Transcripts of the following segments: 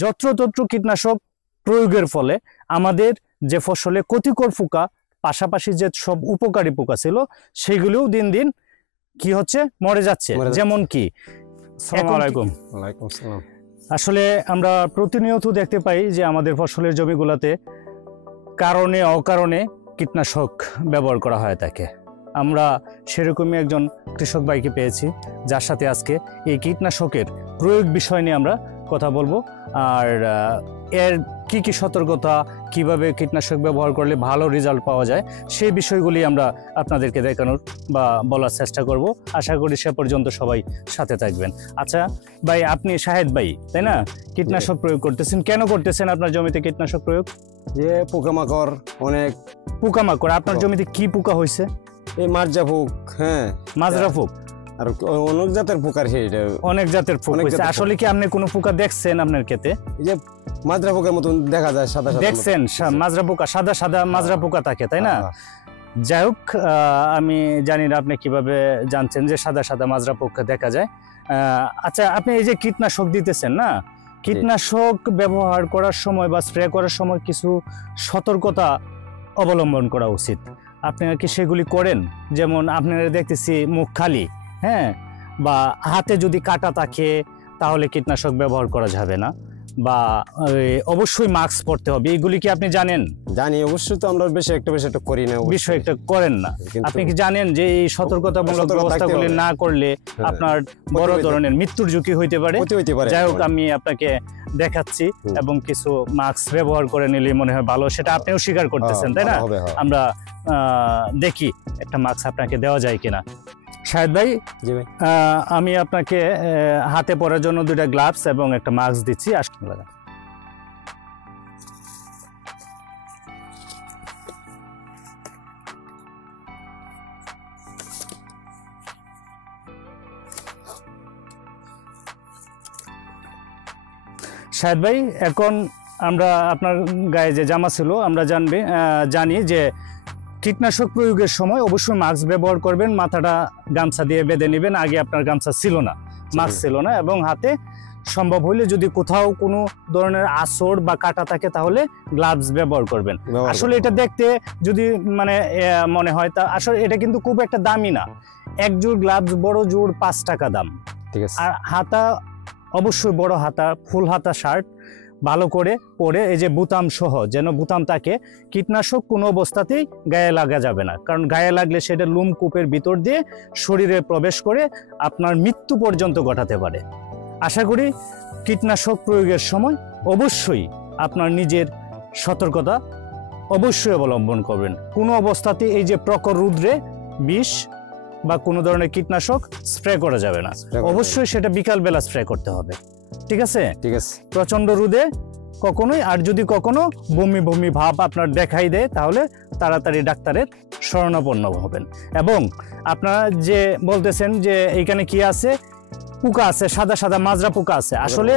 যত্রতত্র কীটনাশক প্রয়োগের ফলে আমাদের যে ফসলে ক্ষতিকর পোকা পাশাপাশি যে সব উপকারী পোকা ছিল সেগুলোও দিন দিন কি হচ্ছে মরে যাচ্ছে। যেমন কি আসসালামু আলাইকুম। ওয়ালাইকুম আসসালাম। আসলে আমরা প্রতিনিয়ত দেখতে পাই যে আমাদের ফসলের জমিগুলোতে কারণে অকারণে কীটনাশক ব্যবহার করা হয় থাকে। আমরা সেরকমই একজন কৃষক ভাইকে পেয়েছি যার সাথে আজকে এই কীটনাশকের প্রয়োগ বিষয় নিয়ে আমরা কথা বলবো, আর এর কি কি সতর্কতা, কিভাবে কীটনাশক ব্যবহার করলে ভালো রেজাল্ট পাওয়া যায় সেই বিষয়গুলি আমরা আপনাদেরকে দেখানোর বা বলার চেষ্টা করব। আশা করি সে পর্যন্ত সবাই সাথে থাকবেন। আচ্ছা ভাই, আপনি শাহেদ ভাই তাই না? কীটনাশক প্রয়োগ করতেছেন, কেন করতেছেন আপনার জমিতে কীটনাশক প্রয়োগ? যে পোকামাকড়, অনেক পোকামাকড়। আপনার জমিতে কি পোকা হয়েছে? এই মাজরা পোক। হ্যাঁ, মাজরা পোক আর অনেক জাতের পোকার। সেইটা অনেক জাতের পোক হয়েছে। আসলে কি আপনি কোনো পোকা দেখছেন আপনার ক্ষেতে? এই যে মাজরা পোকার মতন দেখা যায়, সাদা সাদা দেখছেন? মাজরা পোকা, সাদা সাদা মাজরা পোকা থাকে তাই না? যাই হোক, আমি জানি না আপনি কিভাবে জানছেন যে সাদা সাদা মাজরা পোকা দেখা যায়। আচ্ছা, আপনি এই যে কীটনাশক দিতেছেন না, কীটনাশক ব্যবহার করার সময় বা স্প্রে করার সময় কিছু সতর্কতা অবলম্বন করা উচিত। আপনারা কি সেগুলি করেন? যেমন আপনারা দেখতেছি মুখ খালি, হ্যাঁ, বা হাতে যদি কাটা থাকে তাহলে কীটনাশক ব্যবহার করা যাবে না, বা অবশ্যই মাস্ক পরতে হবে। এগুলি কি আপনি জানেন? জানি, অবশ্যই। তো আমরা বেশি একটা করি না, বিষয় একটা করেন না। আপনি কি জানেন যে এই সতর্কতামূলক ব্যবস্থাগুলি না করলে আপনার বড় ধরনের মৃত্যুর ঝুঁকি হইতে পারে? যাই হোক, আমি আপনাকে দেখাচ্ছি এবং কিছু মাস্ক ব্যবহার করে নিলে মনে হয় ভালো। সেটা আপনিও স্বীকার করতেছেন তাই না? আমরা দেখি একটা মাস্ক আপনাকে দেওয়া যায় কিনা। শাহেদ ভাই, আমি আপনাকে হাতে পরার জন্য 2টা গ্লাভস এবং একটা মাস্ক দিচ্ছি। আসুন লাগা। শাহেদ ভাই, এখন আমরা আপনার গায়ে যে জামা ছিল আমরা জানি যে কীটনাশক প্রয়োগের সময় অবশ্যই মাস্ক ব্যবহার করবেন। মাথাটা গামছা দিয়ে বেঁধে নেবেন। আগে আপনার গামছা ছিল না, মাস্ক ছিল না, এবং হাতে সম্ভব হলে যদি কোথাও কোনো ধরনের আঁচড় বা কাটা থাকে তাহলে গ্লাভস ব্যবহার করবেন। আসলে এটা দেখতে যদি মনে হয়, তা আসলে এটা কিন্তু খুব একটা দামি না। এক জোড় গ্লাভস বড় জোড় 5 টাকা দাম। ঠিক আছে। আর হাতা অবশ্যই বড় হাতা, ফুল হাতা শার্ট ভালো করে পরে, এই যে বুতাম সহ যেন বুতাম থাকে। কীটনাশক কোনো অবস্থাতেই গায়ে লাগা যাবে না, কারণ গায়ে লাগলে সেটা লোমকূপের ভিতর দিয়ে শরীরে প্রবেশ করে আপনার মৃত্যু পর্যন্ত ঘটাতে পারে। আশা করি কীটনাশক প্রয়োগের সময় অবশ্যই আপনার নিজের সতর্কতা অবশ্যই অবলম্বন করবেন। কোনো অবস্থাতেই এই যে প্রখর রৌদ্রে বিষ বা কোনো ধরনের কীটনাশক স্প্রে করা যাবে না। অবশ্যই সেটা বিকালবেলা স্প্রে করতে হবে। ঠিক আছে? ঠিক আছে। প্রচন্ড রোদে কখনোই। আর যদি কখনো বমি বমি ভাব আপনার দেখাই দেয় তাহলে তাড়াতাড়ি ডাক্তারের শরণাপন্ন হবেন। এবং আপনারা যে বলতেছেন যে এইখানে কি আছে, পোকা আছে, সাদা সাদা মাজরা পোকা আছে। আসলে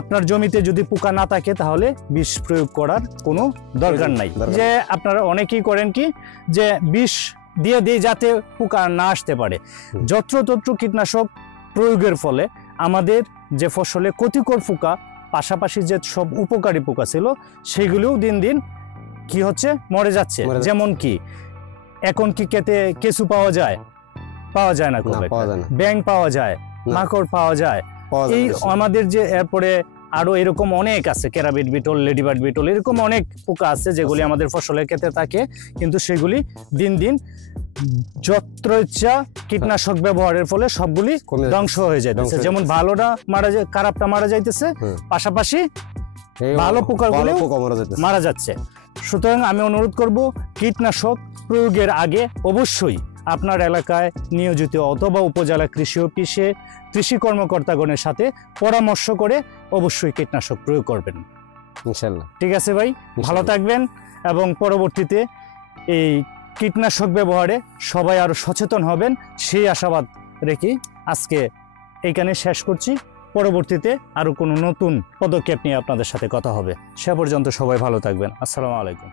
আপনার জমিতে যদি পোকা না থাকে তাহলে বিষ প্রয়োগ করার কোনো দরকার নাই। যে আপনারা অনেকেই করেন কি, যে বিষ দিয়ে যাতে পোকা না আসতে পারে। যত্রতত্র কীটনাশক প্রয়োগের ফলে আমাদের যে ফসলে ক্ষতিকর পোকা পাশাপাশি যে সব উপকারী পোকা ছিল সেগুলোও দিন দিন কি হচ্ছে মরে যাচ্ছে। যেমন কি এখন কি খেতে কেঁচু পাওয়া যায়? পাওয়া যায় না। ব্যাঙ পাওয়া যায়, মাকড় পাওয়া যায়। এই আমাদের যে এরপরে আরো এরকম অনেক আছে, ক্যারাবিট বিটল, লেডিবার্ড বিটল, এরকম অনেক পোকা আছে যেগুলি আমাদের ফসলের ক্ষেত্রে থাকে, কিন্তু সেগুলি দিন দিন যত্র ইচ্ছা কীটনাশক ব্যবহারের ফলে সবগুলি ধ্বংস হয়ে যাইতেছে। যেমন ভালোটা মারা যায়, খারাপটা মারা যাইতেছে, পাশাপাশি ভালো পোকাগুলো মারা যাচ্ছে। সুতরাং আমি অনুরোধ করব, কীটনাশক প্রয়োগের আগে অবশ্যই আপনার এলাকায় নিয়োজিত অথবা উপজেলা কৃষি অফিসে কৃষি কর্মকর্তাগণের সাথে পরামর্শ করে অবশ্যই কীটনাশক প্রয়োগ করবেন ইনশাআল্লাহ। ঠিক আছে ভাই, ভালো থাকবেন। এবং পরবর্তীতে এই কীটনাশক ব্যবহারে সবাই আরো সচেতন হবেন সেই আশাবাদ রেখে আজকে এইখানে শেষ করছি। পরবর্তীতে আরো কোনো নতুন পদক্ষেপ নিয়ে আপনাদের সাথে কথা হবে। সে পর্যন্ত সবাই ভালো থাকবেন। আসসালামু আলাইকুম।